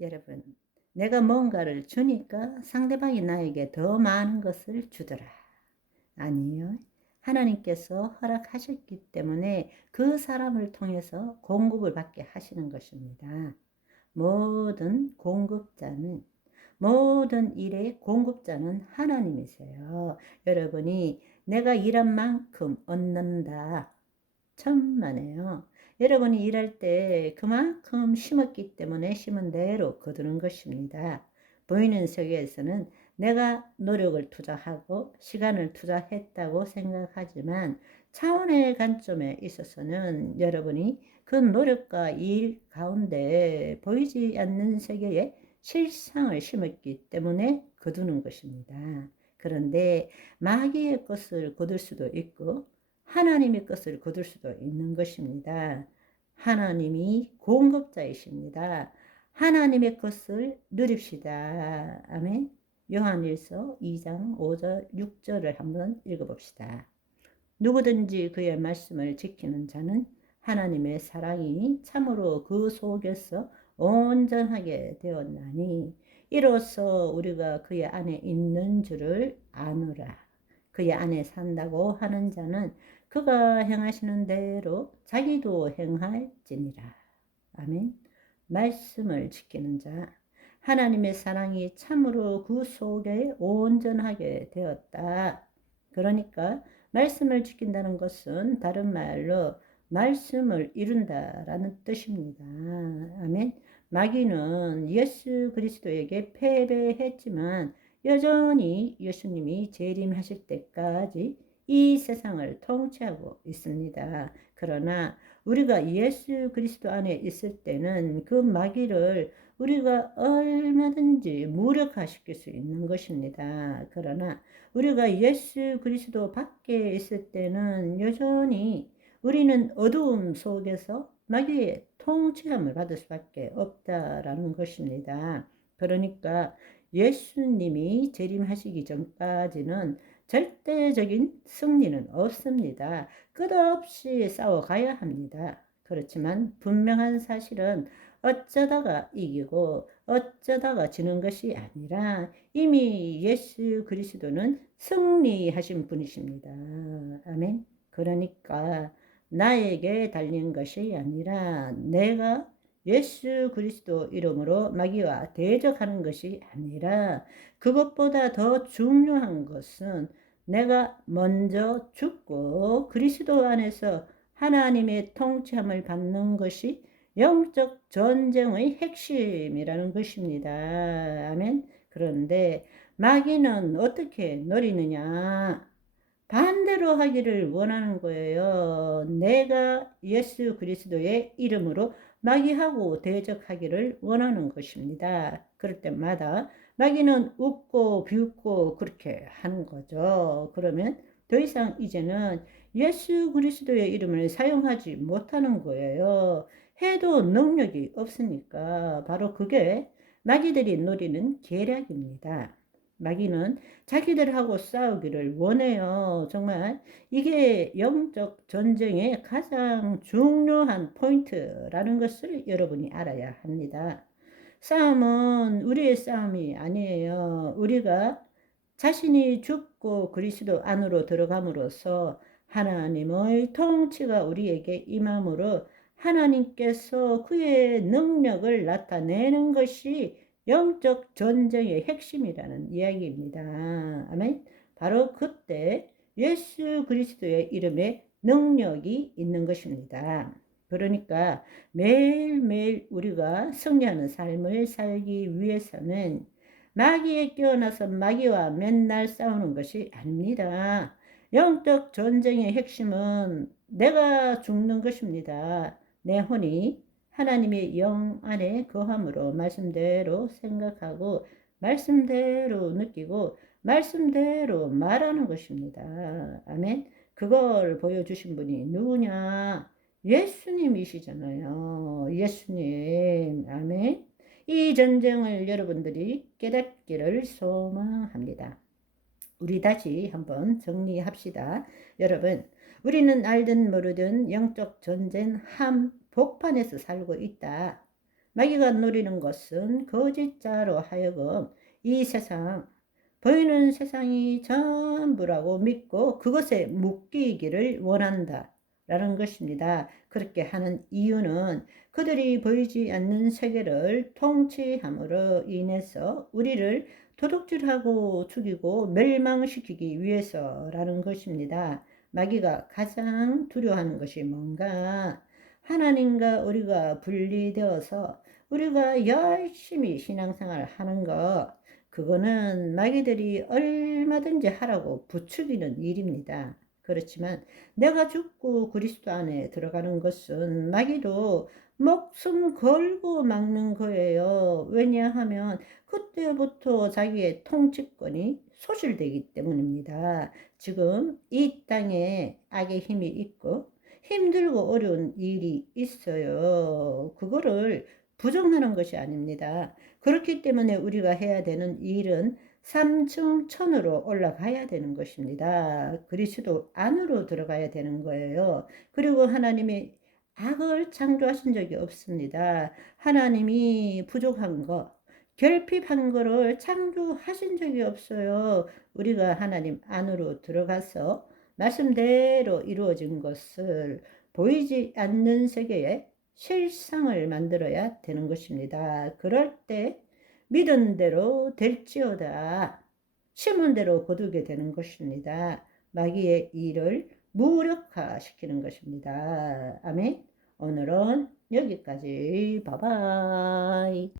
여러분, 내가 뭔가를 주니까 상대방이 나에게 더 많은 것을 주더라. 아니요. 하나님께서 허락하셨기 때문에 그 사람을 통해서 공급을 받게 하시는 것입니다. 모든 일의 공급자는 하나님이세요. 여러분이 내가 일한 만큼 얻는다. 천만에요. 여러분이 일할 때 그만큼 심었기 때문에 심은 대로 거두는 것입니다. 보이는 세계에서는 내가 노력을 투자하고 시간을 투자했다고 생각하지만 차원의 관점에 있어서는 여러분이 그 노력과 일 가운데 보이지 않는 세계에 실상을 심었기 때문에 거두는 것입니다. 그런데 마귀의 것을 거둘 수도 있고 하나님의 것을 거둘 수도 있는 것입니다. 하나님이 공급자이십니다. 하나님의 것을 누립시다. 아멘. 요한일서 2장 5절 6절을 한번 읽어봅시다. 누구든지 그의 말씀을 지키는 자는 하나님의 사랑이 참으로 그 속에서 온전하게 되었나니 이로써 우리가 그의 안에 있는 줄을 아노라. 그의 안에 산다고 하는 자는 그가 행하시는 대로 자기도 행할지니라. 아멘. 말씀을 지키는 자, 하나님의 사랑이 참으로 그 속에 온전하게 되었다. 그러니까 말씀을 지킨다는 것은 다른 말로 말씀을 이룬다라는 뜻입니다. 아멘. 마귀는 예수 그리스도에게 패배했지만 여전히 예수님이 재림하실 때까지 이 세상을 통치하고 있습니다. 그러나 우리가 예수 그리스도 안에 있을 때는 그 마귀를 우리가 얼마든지 무력화시킬 수 있는 것입니다. 그러나 우리가 예수 그리스도 밖에 있을 때는 여전히 우리는 어두움 속에서 마귀의 통치함을 받을 수밖에 없다라는 것입니다. 그러니까 예수님이 재림하시기 전까지는 절대적인 승리는 없습니다. 끝없이 싸워가야 합니다. 그렇지만 분명한 사실은 어쩌다가 이기고 어쩌다가 지는 것이 아니라 이미 예수 그리스도는 승리하신 분이십니다. 아멘. 그러니까 나에게 달린 것이 아니라 내가 예수 그리스도 이름으로 마귀와 대적하는 것이 아니라 그것보다 더 중요한 것은 내가 먼저 죽고 그리스도 안에서 하나님의 통치함을 받는 것이 영적 전쟁의 핵심이라는 것입니다. 아멘. 그런데 마귀는 어떻게 노리느냐? 반대로 하기를 원하는 거예요. 내가 예수 그리스도의 이름으로 마귀하고 대적하기를 원하는 것입니다. 그럴 때마다 마귀는 웃고 비웃고 그렇게 하는 거죠. 그러면 더 이상 이제는 예수 그리스도의 이름을 사용하지 못하는 거예요. 해도 능력이 없으니까 바로 그게 마귀들이 노리는 계략입니다. 마귀는 자기들하고 싸우기를 원해요. 정말 이게 영적 전쟁의 가장 중요한 포인트라는 것을 여러분이 알아야 합니다. 싸움은 우리의 싸움이 아니에요. 우리가 자신이 죽고 그리스도 안으로 들어감으로써 하나님의 통치가 우리에게 임함으로 하나님께서 그의 능력을 나타내는 것이 영적 전쟁의 핵심이라는 이야기입니다. 아멘. 바로 그때 예수 그리스도의 이름에 능력이 있는 것입니다. 그러니까 매일매일 우리가 승리하는 삶을 살기 위해서는 마귀에 끼어나서 마귀와 맨날 싸우는 것이 아닙니다. 영적 전쟁의 핵심은 내가 죽는 것입니다. 내 혼이 하나님의 영 안에 거함으로 말씀대로 생각하고 말씀대로 느끼고 말씀대로 말하는 것입니다. 아멘. 그걸 보여주신 분이 누구냐? 예수님이시잖아요. 예수님. 아멘. 이 전쟁을 여러분들이 깨닫기를 소망합니다. 우리 다시 한번 정리합시다. 여러분, 우리는 알든 모르든 영적 전쟁 한복판에서 살고 있다. 마귀가 노리는 것은 거짓자로 하여금 이 세상, 보이는 세상이 전부라고 믿고 그것에 묶이기를 원한다 라는 것입니다. 그렇게 하는 이유는 그들이 보이지 않는 세계를 통치함으로 인해서 우리를 도둑질하고 죽이고 멸망시키기 위해서라는 것입니다. 마귀가 가장 두려워하는 것이 뭔가? 하나님과 우리가 분리되어서 우리가 열심히 신앙생활 하는 것, 그거는 마귀들이 얼마든지 하라고 부추기는 일입니다. 그렇지만 내가 죽고 그리스도 안에 들어가는 것은 마귀도 목숨 걸고 막는 거예요. 왜냐하면 그때부터 자기의 통치권이 소실되기 때문입니다. 지금 이 땅에 악의 힘이 있고 힘들고 어려운 일이 있어요. 그거를 부정하는 것이 아닙니다. 그렇기 때문에 우리가 해야 되는 일은 삼층천으로 올라가야 되는 것입니다. 그리스도 안으로 들어가야 되는 거예요. 그리고 하나님이 악을 창조하신 적이 없습니다. 하나님이 부족한 것, 결핍한 거를 창조하신 적이 없어요. 우리가 하나님 안으로 들어가서 말씀대로 이루어진 것을 보이지 않는 세계에 실상을 만들어야 되는 것입니다. 그럴 때 믿은 대로 될지어다 심은 대로 거두게 되는 것입니다. 마귀의 일을 무력화시키는 것입니다. 아멘. 오늘은 여기까지. 바이바이.